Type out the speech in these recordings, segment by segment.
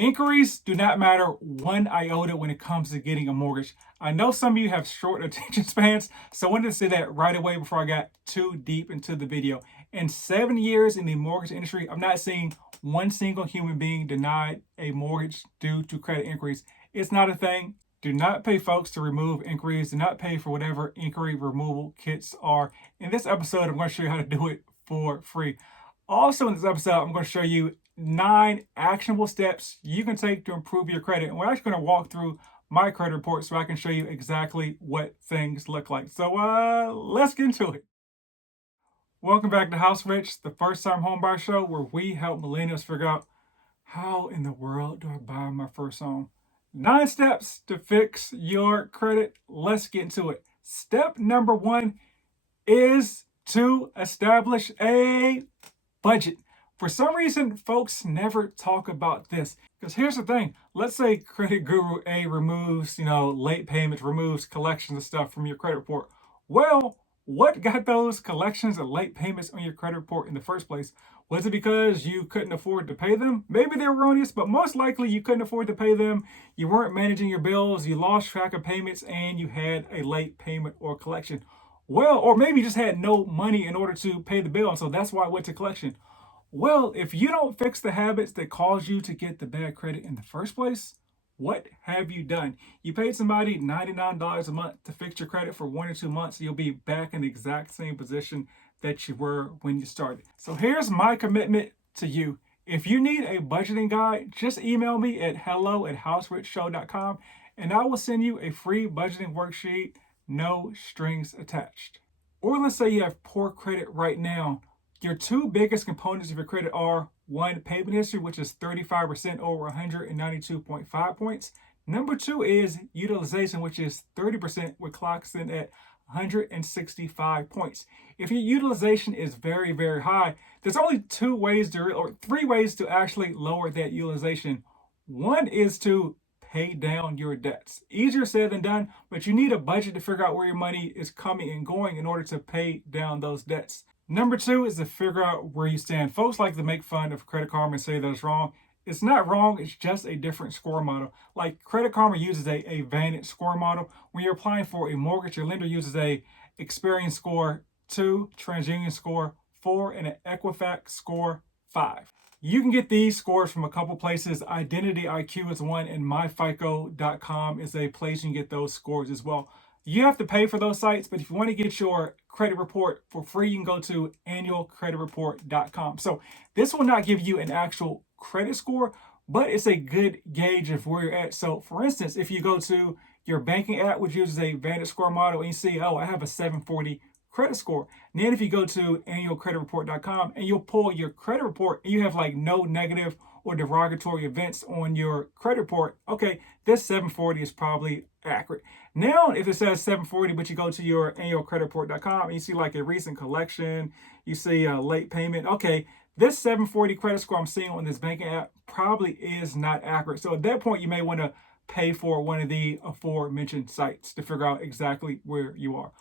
Inquiries do not matter one iota when it comes to getting a mortgage. I know some of you have short attention spans, so I wanted to say that right away before I got too deep into the video. In 7 years in the mortgage industry, I'm not seeing one single human being denied a mortgage due to credit inquiries. It's not a thing. Do not pay folks to remove inquiries. Do not pay for whatever inquiry removal kits are. In this episode, I'm going to show you how to do it for free. Also in this episode, I'm going to show you 9 actionable steps you can take to improve your credit. And we're actually going to walk through my credit report so I can show you exactly what things look like. So let's get into it. Welcome back to House Rich, the first time homebuyer show where we help millennials figure out how in the world do I buy my first home. 9 steps to fix your credit. Let's get into it. Step number 1 is to establish a budget. For some reason, folks never talk about this. Because here's the thing. Let's say Credit Guru A removes, late payments, removes collections of stuff from your credit report. Well, what got those collections and late payments on your credit report in the first place? Was it because you couldn't afford to pay them? Maybe they're erroneous, but most likely you couldn't afford to pay them. You weren't managing your bills, you lost track of payments, and you had a late payment or collection. Well, or maybe you just had no money in order to pay the bill, and so that's why it went to collection. Well, if you don't fix the habits that caused you to get the bad credit in the first place, what have you done? You paid somebody $99 a month to fix your credit for 1 or 2 months. You'll be back in the exact same position that you were when you started. So here's my commitment to you. If you need a budgeting guide, just email me at hello@houserichshow.com and I will send you a free budgeting worksheet, no strings attached. Or let's say you have poor credit right now. Your 2 biggest components of your credit are 1, payment history, which is 35% over 192.5 points. Number 2 is utilization, which is 30%, which clocks in at 165 points. If your utilization is very, very high, there's only 3 ways to actually lower that utilization. One is to pay down your debts. Easier said than done, but you need a budget to figure out where your money is coming and going in order to pay down those debts. Number 2 is to figure out where you stand. Folks like to make fun of Credit Karma and say that it's wrong. It's not wrong, it's just a different score model. Like Credit Karma uses a Vantage score model. When you're applying for a mortgage, your lender uses a Experian score 2, TransUnion score 4, and an Equifax score 5. You can get these scores from a couple places. Identity IQ is one, and myfico.com is a place you can get those scores as well. You have to pay for those sites, but if you want to get your credit report for free, you can go to annualcreditreport.com. So this will not give you an actual credit score, but it's a good gauge of where you're at. So for instance, if you go to your banking app, which uses a Vantage score model, and you see, oh, I have a 740 credit score. And then if you go to annualcreditreport.com and you'll pull your credit report and you have like no negative or derogatory events on your credit report, okay, this 740 is probably accurate. Now, if it says 740, but you go to your annualcreditreport.com and you see like a recent collection, you see a late payment, okay, this 740 credit score I'm seeing on this banking app probably is not accurate. So at that point, you may want to pay for one of the aforementioned sites to figure out exactly where you are.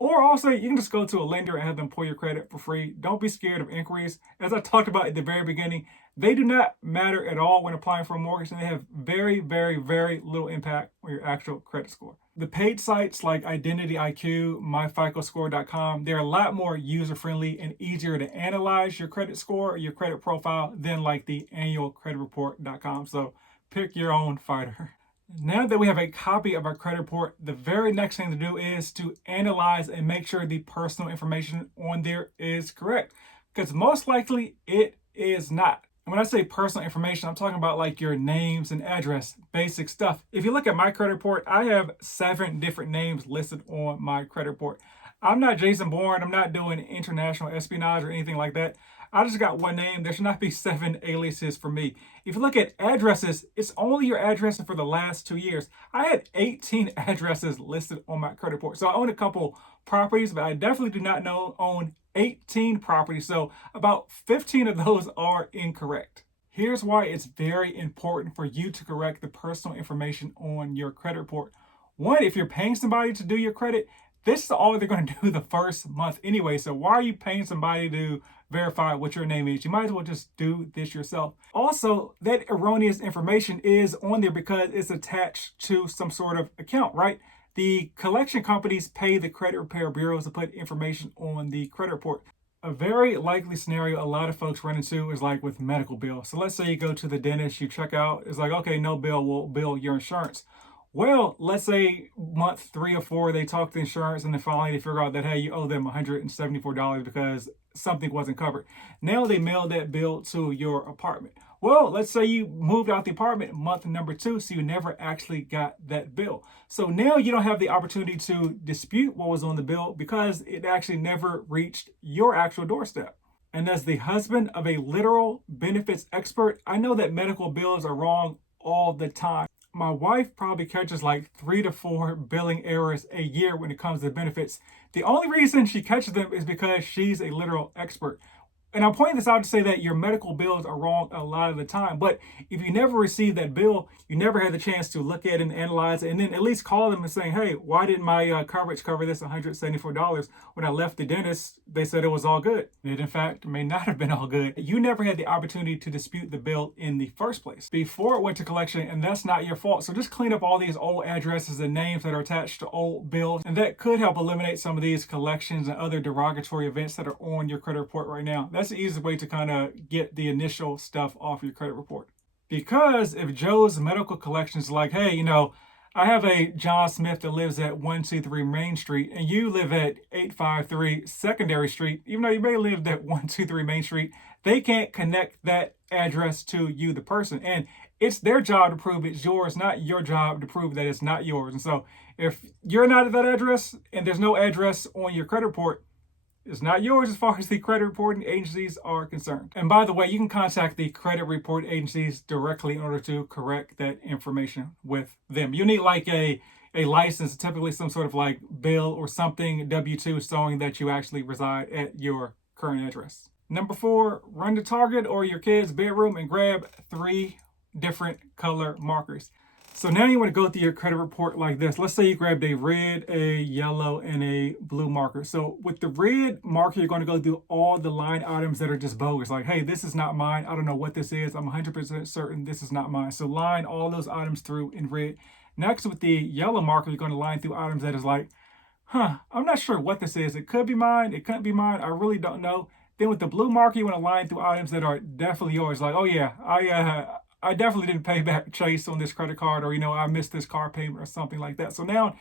Or also, you can just go to a lender and have them pull your credit for free. Don't be scared of inquiries. As I talked about at the very beginning, they do not matter at all when applying for a mortgage, and they have very, very, very little impact on your actual credit score. The paid sites like Identity IQ, myficoscore.com, they're a lot more user-friendly and easier to analyze your credit score or your credit profile than like the annualcreditreport.com. So pick your own fighter. Now that we have a copy of our credit report, the very next thing to do is to analyze and make sure the personal information on there is correct. Because most likely it is not. And when I say personal information, I'm talking about like your names and address, basic stuff. If you look at my credit report, I have 7 different names listed on my credit report. I'm not Jason Bourne. I'm not doing international espionage or anything like that. I just got one name. There should not be 7 aliases for me. If you look at addresses, it's only your addresses for the last 2 years. I had 18 addresses listed on my credit report. So I own a couple properties, but I definitely do not own 18 properties. So about 15 of those are incorrect. Here's why it's very important for you to correct the personal information on your credit report. One, if you're paying somebody to do your credit, this is all they're going to do the first month anyway. So why are you paying somebody to verify what your name is? You might as well just do this yourself. Also, that erroneous information is on there because it's attached to some sort of account, right? The collection companies pay the credit repair bureaus to put information on the credit report. A very likely scenario a lot of folks run into is like with medical bills. So let's say you go to the dentist, you check out, it's like, okay, no bill, will bill your insurance. Well, let's say month 3 or 4, they talk to insurance and then finally they figure out that, hey, you owe them $174 because something wasn't covered. Now they mail that bill to your apartment. Well, let's say you moved out the apartment month number 2, so you never actually got that bill. So now you don't have the opportunity to dispute what was on the bill because it actually never reached your actual doorstep. And as the husband of a literal benefits expert, I know that medical bills are wrong all the time. My wife probably catches like 3 to 4 billing errors a year when it comes to benefits. The only reason she catches them is because she's a literal expert. And I'm pointing this out to say that your medical bills are wrong a lot of the time. But if you never received that bill, you never had the chance to look at it and analyze it, and then at least call them and say, hey, why didn't my coverage cover this $174? When I left the dentist, they said it was all good. It, in fact, may not have been all good. You never had the opportunity to dispute the bill in the first place before it went to collection, and that's not your fault. So just clean up all these old addresses and names that are attached to old bills, and that could help eliminate some of these collections and other derogatory events that are on your credit report right now. That's the easiest way to kind of get the initial stuff off your credit report. Because if Joe's medical collection is like, hey, I have a John Smith that lives at 123 Main Street and you live at 853 Secondary Street, even though you may live at 123 Main Street, they can't connect that address to you, the person. And it's their job to prove it's yours, not your job to prove that it's not yours. And so if you're not at that address and there's no address on your credit report, it's not yours as far as the credit reporting agencies are concerned. And by the way, you can contact the credit reporting agencies directly in order to correct that information with them. You need like a license, typically some sort of like bill or something, W-2, showing that you actually reside at your current address. Number 4, run to Target or your kid's bedroom and grab 3 different color markers. So now you want to go through your credit report like this. Let's say you grabbed a red, a yellow, and a blue marker. So with the red marker, you're going to go through all the line items that are just bogus. Like, hey, this is not mine. I don't know what this is. I'm 100% certain this is not mine. So line all those items through in red. Next, with the yellow marker, you're going to line through items that is like, I'm not sure what this is. It could be mine. It couldn't be mine. I really don't know. Then with the blue marker, you want to line through items that are definitely yours. Like, oh yeah, I definitely didn't pay back Chase on this credit card, or, I missed this car payment or something like that. So now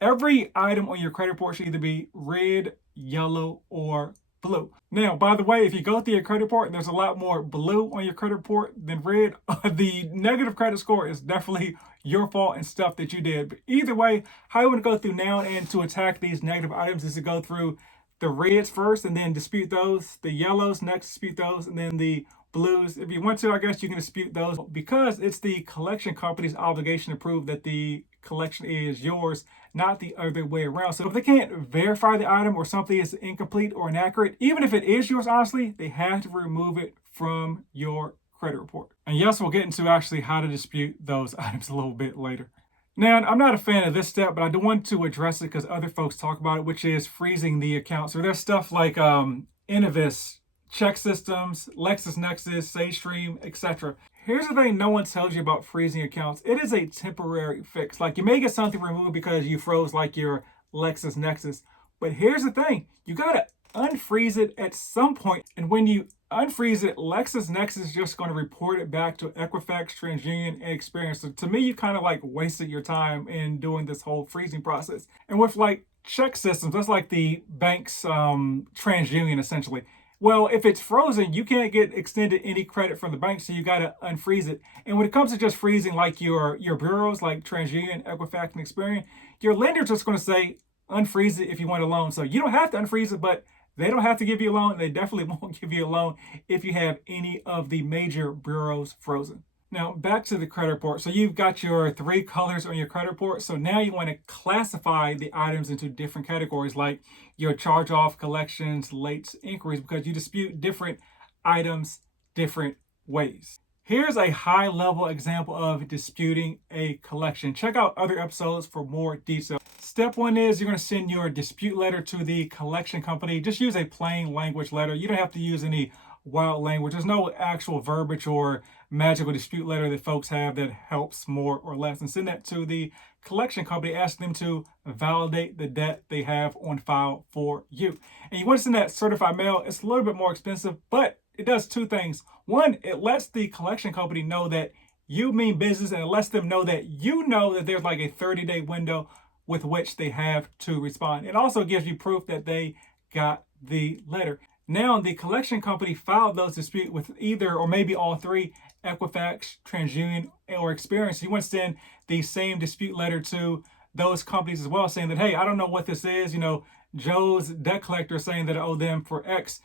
every item on your credit report should either be red, yellow, or blue. Now, by the way, if you go through your credit report and there's a lot more blue on your credit report than red, the negative credit score is definitely your fault and stuff that you did. But either way, how you want to go through now and to attack these negative items is to go through the reds first and then dispute those, the yellows next, dispute those, and then the blues. If you want to, I guess you can dispute those because it's the collection company's obligation to prove that the collection is yours, not the other way around. So if they can't verify the item or something is incomplete or inaccurate, even if it is yours, honestly, they have to remove it from your credit report. And yes, we'll get into actually how to dispute those items a little bit later. Now, I'm not a fan of this step, but I do want to address it because other folks talk about it, which is freezing the account. So there's stuff like Innovis, Check Systems, LexisNexis, SageStream, etc. Here's the thing no one tells you about freezing accounts. It is a temporary fix. Like, you may get something removed because you froze like your LexisNexis. But here's the thing. You got to unfreeze it at some point. And when you unfreeze it, LexisNexis is just going to report it back to Equifax, TransUnion, and Experian. So to me, you kind of like wasted your time in doing this whole freezing process. And with like Check Systems, that's like the bank's TransUnion essentially. Well, if it's frozen, you can't get extended any credit from the bank, so you got to unfreeze it. And when it comes to just freezing like your bureaus, like TransUnion, Equifax, and Experian, your lender's just going to say unfreeze it if you want a loan. So you don't have to unfreeze it, but they don't have to give you a loan. They definitely won't give you a loan if you have any of the major bureaus frozen. Now, back to the credit report. So you've got your 3 colors on your credit report. So now you want to classify the items into different categories, like your charge-off, collections, late inquiries, because you dispute different items different ways. Here's a high-level example of disputing a collection. Check out other episodes for more detail. Step one is you're going to send your dispute letter to the collection company. Just use a plain language letter. You don't have to use any wild language. There's no actual verbiage or magical dispute letter that folks have that helps more or less. And send that to the collection company. Ask them to validate the debt they have on file for you. And you want to send that certified mail. It's a little bit more expensive, but it does two things. One, it lets the collection company know that you mean business, and it lets them know that you know that there's like a 30-day window with which they have to respond. It also gives you proof that they got the letter. Now, the collection company filed those disputes with either or maybe all three, Equifax, TransUnion, or Experience. You want to send the same dispute letter to those companies as well, saying that, hey, I don't know what this is. You know, Joe's debt collector saying that I owe them for X.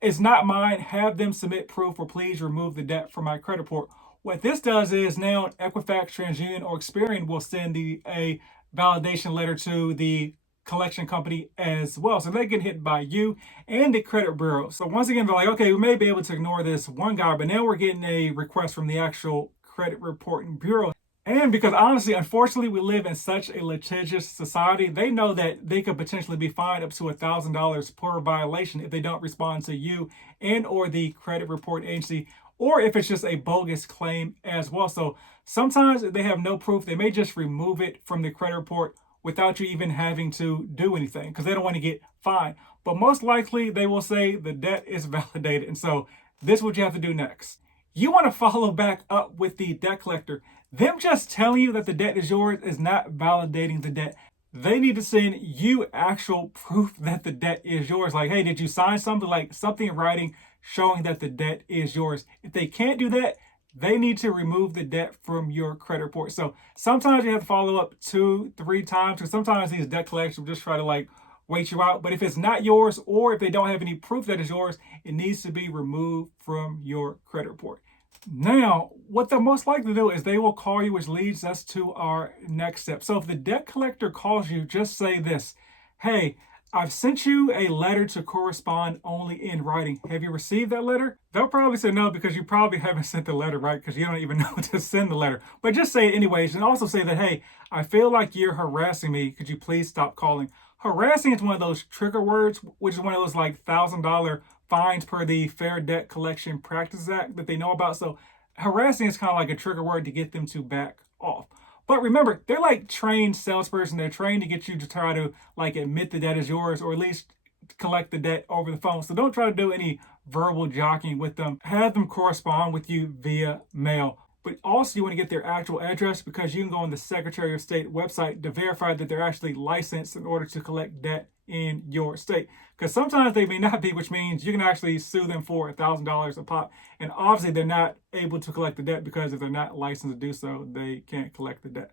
It's not mine. Have them submit proof, or please remove the debt from my credit report. What this does is now Equifax, TransUnion, or Experian will send a validation letter to the collection company as well. So they get hit by you and the credit bureau. So once again, they're like, okay, we may be able to ignore this one guy, but now we're getting a request from the actual credit reporting bureau. And because honestly, unfortunately, we live in such a litigious society, they know that they could potentially be fined up to $1,000 per violation if they don't respond to you and or the credit report agency, or if it's just a bogus claim as well. So sometimes they have no proof. They may just remove it from the credit report without you even having to do anything because they don't want to get fined. But most likely they will say the debt is validated. And so this is what you have to do next. You want to follow back up with the debt collector. Them just telling you that the debt is yours is not validating the debt. They need to send you actual proof that the debt is yours. Like, hey, did you sign something, like something in writing showing that the debt is yours? If they can't do that, they need to remove the debt from your credit report. So sometimes you have to follow up 2-3 times, because sometimes these debt collectors will just try to like wait you out. But if it's not yours, or if they don't have any proof that it's yours, it needs to be removed from your credit report. Now, what they're most likely to do is they will call you, which leads us to our next step. So if the debt collector calls you, just say this: hey, I've sent you a letter to correspond only in writing. Have you received that letter? They'll probably say no, because you probably haven't sent the letter, right? Because you don't even know to send the letter. But just say it anyways, and also say that, hey, I feel like you're harassing me. Could you please stop calling? Harassing is one of those trigger words, which is one of those like $1,000 fines per the Fair Debt Collection Practices Act that they know about. So harassing is kind of like a trigger word to get them to back off. But remember, they're like trained salesperson. They're trained to get you to try to like admit the debt is yours, or at least collect the debt over the phone. So don't try to do any verbal jockeying with them. Have them correspond with you via mail. But also you want to get their actual address, because you can go on the Secretary of State website to verify that they're actually licensed in order to collect debt in your state. Because sometimes they may not be, which means you can actually sue them for $1,000 a pop. And obviously they're not able to collect the debt, because if they're not licensed to do so, they can't collect the debt.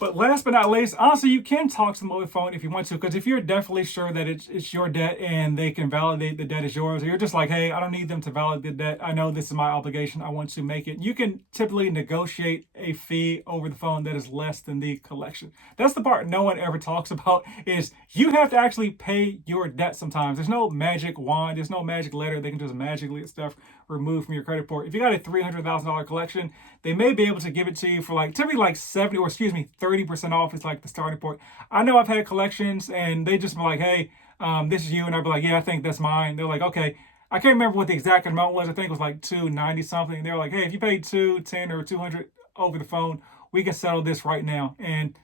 But last but not least, honestly, you can talk to them over the phone if you want to, because if you're definitely sure that it's your debt and they can validate the debt is yours, or you're just like, hey, I don't need them to validate the debt. I know this is my obligation. I want to make it. You can typically negotiate a fee over the phone that is less than the collection. That's the part no one ever talks about, is you have to actually pay your debt sometimes. There's no magic wand. There's no magic letter. They can just magically get stuff removed from your credit report. If you got a $300,000 collection, they may be able to give it to you for like typically like 30% off is like the starting point. I know I've had collections and they just be like, hey, this is you, and I'd be like, yeah, I think that's mine. They're like, okay. I can't remember what the exact amount was. I think it was like $290 something. They're like, hey, if you paid $210 or $200 over the phone, we can settle this right now. And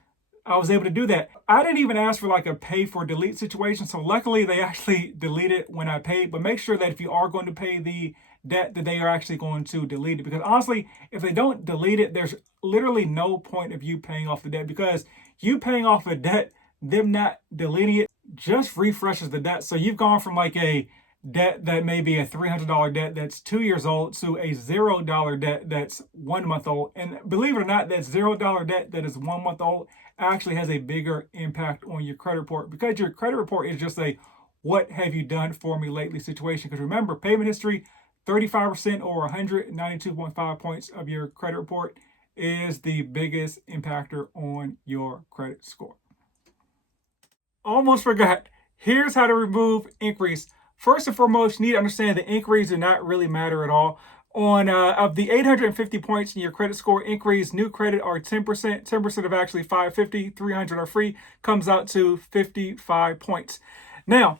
I was able to do that. I didn't even ask for like a pay for delete situation. So luckily they actually deleted when I paid. But make sure that if you are going to pay the debt, that they are actually going to delete it. Because honestly, if they don't delete it, there's literally no point of you paying off the debt, because you paying off a debt, them not deleting it, just refreshes the debt. So you've gone from like a debt that may be a $300 debt that's 2 years old to a $0 debt that's 1 month old. And believe it or not, that $0 debt that is 1 month old actually has a bigger impact on your credit report, because your credit report is just a what have you done for me lately situation. Because remember, payment history, 35% or 192.5 points of your credit report is the biggest impactor on your credit score. Almost forgot. Here's how to remove inquiries. First and foremost, you need to understand that inquiries do not really matter at all. On of the 850 points in your credit score increase, new credit are 10%. 10% of actually 550, 300 are free, comes out to 55 points. Now,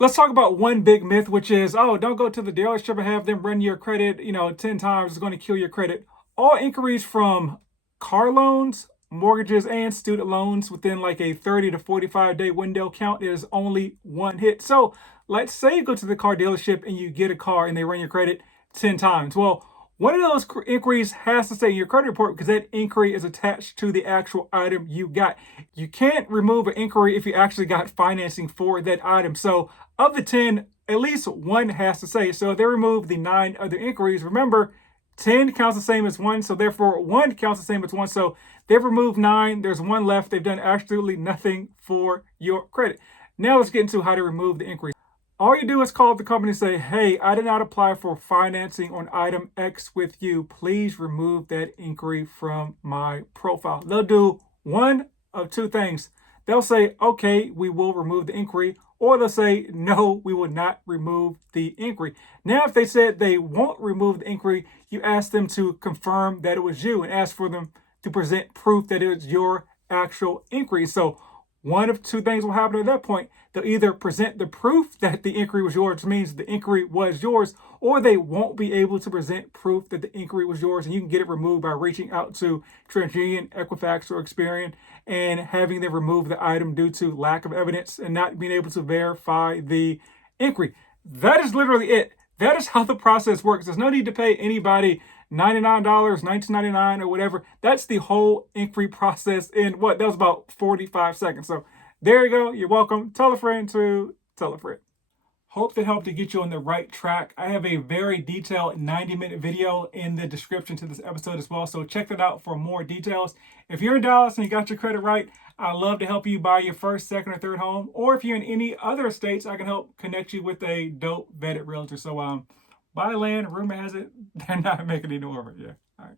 let's talk about one big myth, which is, oh, don't go to the dealership and have them run your credit, 10 times. It's going to kill your credit. All inquiries from car loans, mortgages, and student loans within like a 30 to 45 day window count is only one hit. So let's say you go to the car dealership and you get a car and they run your credit 10 times. Well, one of those inquiries has to stay in your credit report because that inquiry is attached to the actual item you got. You can't remove an inquiry if you actually got financing for that item. So of the 10, at least one has to say. So they remove the 9 other inquiries. Remember, 10 counts the same as 1, so therefore 1 counts the same as 1. So they've removed 9, there's 1 left. They've done absolutely nothing for your credit. Now let's get into how to remove the inquiry. All you do is call the company and say, hey, I did not apply for financing on item X with you. Please remove that inquiry from my profile. They'll do one of two things. They'll say, okay, we will remove the inquiry, or they'll say, no, we will not remove the inquiry. Now, if they said they won't remove the inquiry, you ask them to confirm that it was you and ask for them to present proof that it was your actual inquiry. So one of two things will happen at that point. They'll either present the proof that the inquiry was yours, which means the inquiry was yours, or they won't be able to present proof that the inquiry was yours, and you can get it removed by reaching out to TransUnion, Equifax, or Experian and having them remove the item due to lack of evidence and not being able to verify the inquiry. That is literally it. That is how the process works. There's no need to pay anybody $99, $19.99, or whatever. That's the whole inquiry process in that was about 45 seconds. So there you go. You're welcome. Tell a friend to tell a friend. Hope that helped to get you on the right track. I have a very detailed 90-minute video in the description to this episode as well, so check that out for more details. If you're in Dallas and you got your credit right, I'd love to help you buy your first, second, or third home. Or if you're in any other states, I can help connect you with a dope vetted realtor. So buy land, rumor has it, they're not making any more of it. Yeah. All right.